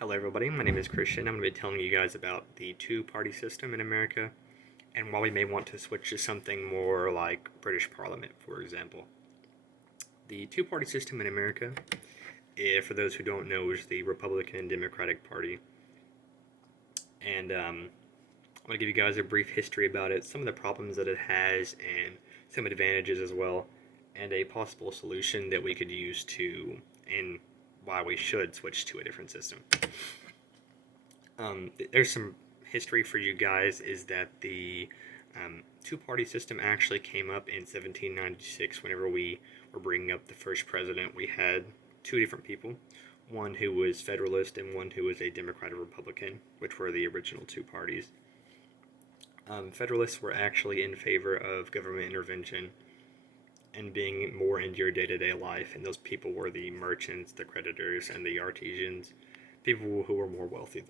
Hello, everybody. My name is Christian. I'm going to be telling you guys about the two-party system in America and why we may want to switch to something more like British Parliament, for example. The two-party system in America, for those who don't know, is the Republican and Democratic Party. And I'm going to give you guys a brief history about it, some of the problems that it has, and some advantages as well, and a possible solution that we could use and why we should switch to a different system. There's some history for you guys is that the two-party system actually came up in 1796 whenever we were bringing up the first president. We had two different people, one who was Federalist and one who was a Democrat or Republican, which were the original two parties. Federalists were actually in favor of government intervention and being more in your day-to-day life, and those people were the merchants, the creditors, and the artisans, people who were more wealthy.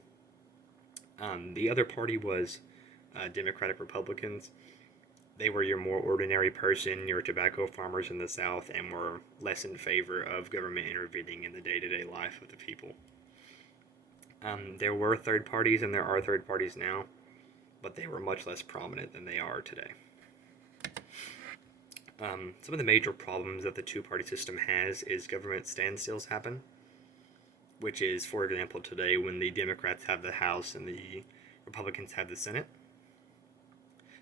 The other party was Democratic Republicans. They were your more ordinary person, your tobacco farmers in the South, and were less in favor of government intervening in the day-to-day life of the people. There were third parties, and there are third parties now, but they were much less prominent than they are today. Some of the major problems that the two-party system has is government standstills happen, which is, for example, today when the Democrats have the House and the Republicans have the Senate.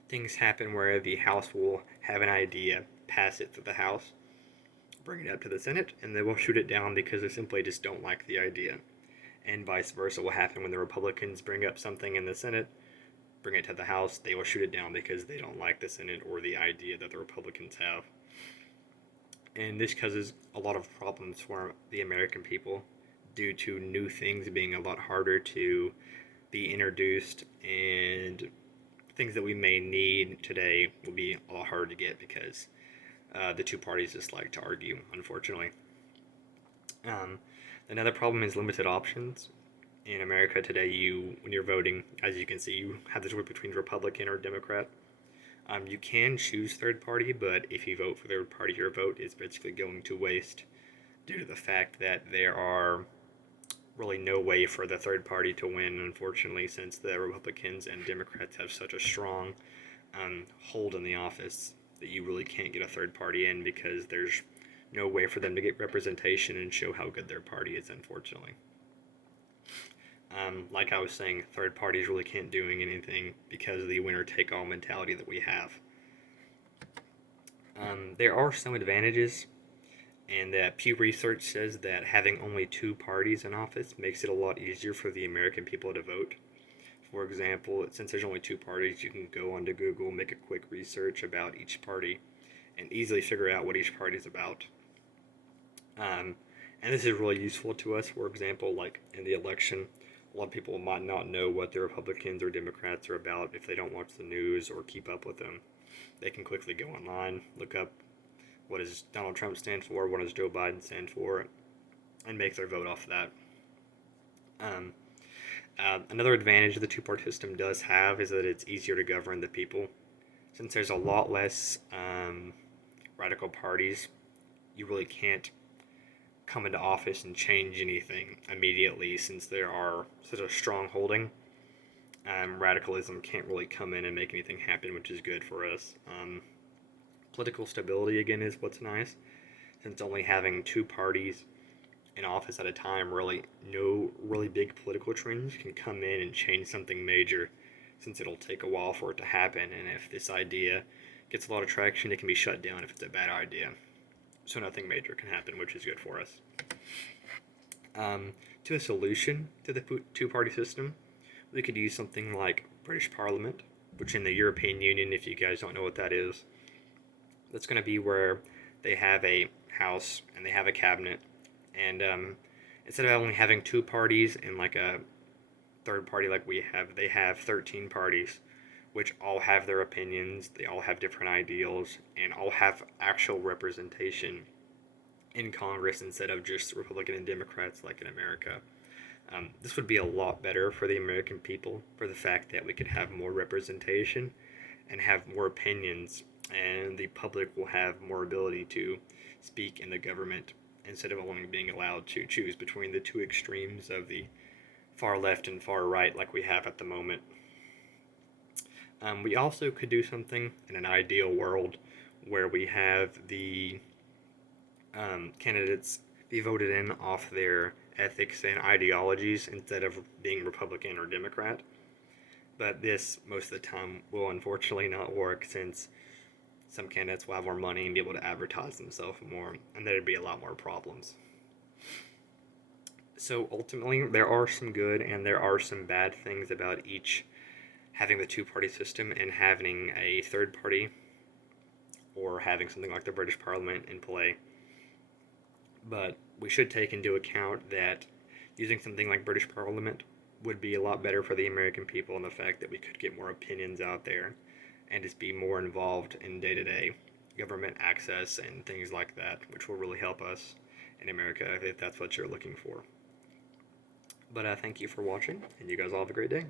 Things happen where the House will have an idea, pass it through the House, bring it up to the Senate, and they will shoot it down because they simply just don't like the idea. And vice versa will happen when the Republicans bring up something in the Senate, bring it to the House, they will shoot it down because they don't like the Senate or the idea that the Republicans have. And this causes a lot of problems for the American people due to new things being a lot harder to be introduced, and things that we may need today will be a lot harder to get because the two parties just like to argue, unfortunately. Another problem is limited options. In America today, when you're voting, as you can see, you have the choice between Republican or Democrat. You can choose third party, but if you vote for third party, your vote is basically going to waste due to the fact that there are really no way for the third party to win, unfortunately, since the Republicans and Democrats have such a strong hold in the office that you really can't get a third party in because there's no way for them to get representation and show how good their party is, unfortunately. Like I was saying, third parties really can't do anything because of the winner-take-all mentality that we have. There are some advantages, and that Pew Research says that having only two parties in office makes it a lot easier for the American people to vote. For example, since there's only two parties, you can go onto Google, make a quick research about each party, and easily figure out what each party is about. And this is really useful to us. For example, like in the election, a lot of people might not know what the Republicans or Democrats are about if they don't watch the news or keep up with them. They can quickly go online, look up what does Donald Trump stand for, what does Joe Biden stand for, and make their vote off of that. Another advantage the two-party system does have is that it's easier to govern the people. Since there's a lot less radical parties, you really can't come into office and change anything immediately since there are such a strong holding. Radicalism can't really come in and make anything happen, which is good for us. Political stability, again, is what's nice, since only having two parties in office at a time, really no really big political trends can come in and change something major, since it'll take a while for it to happen, and if this idea gets a lot of traction, it can be shut down if it's a bad idea. So nothing major can happen, which is good for us. To a solution to the two-party system, we could use something like British Parliament, which in the European Union, if you guys don't know what that is, that's going to be where they have a house and they have a cabinet, and instead of only having two parties and like a third party like we have, they have 13 parties, which all have their opinions, they all have different ideals, and all have actual representation in Congress instead of just Republican and Democrats like in America. This would be a lot better for the American people for the fact that we could have more representation and have more opinions, and the public will have more ability to speak in the government instead of only being allowed to choose between the two extremes of the far left and far right like we have at the moment. We also could do something in an ideal world where we have the candidates be voted in off their ethics and ideologies instead of being Republican or Democrat. But this, most of the time, will unfortunately not work since some candidates will have more money and be able to advertise themselves more, and there'd be a lot more problems. So ultimately, there are some good and there are some bad things about each having the two-party system and having a third party or having something like the British Parliament in play. But we should take into account that using something like British Parliament would be a lot better for the American people, and the fact that we could get more opinions out there and just be more involved in day-to-day government access and things like that, which will really help us in America if that's what you're looking for. But thank you for watching, and you guys all have a great day.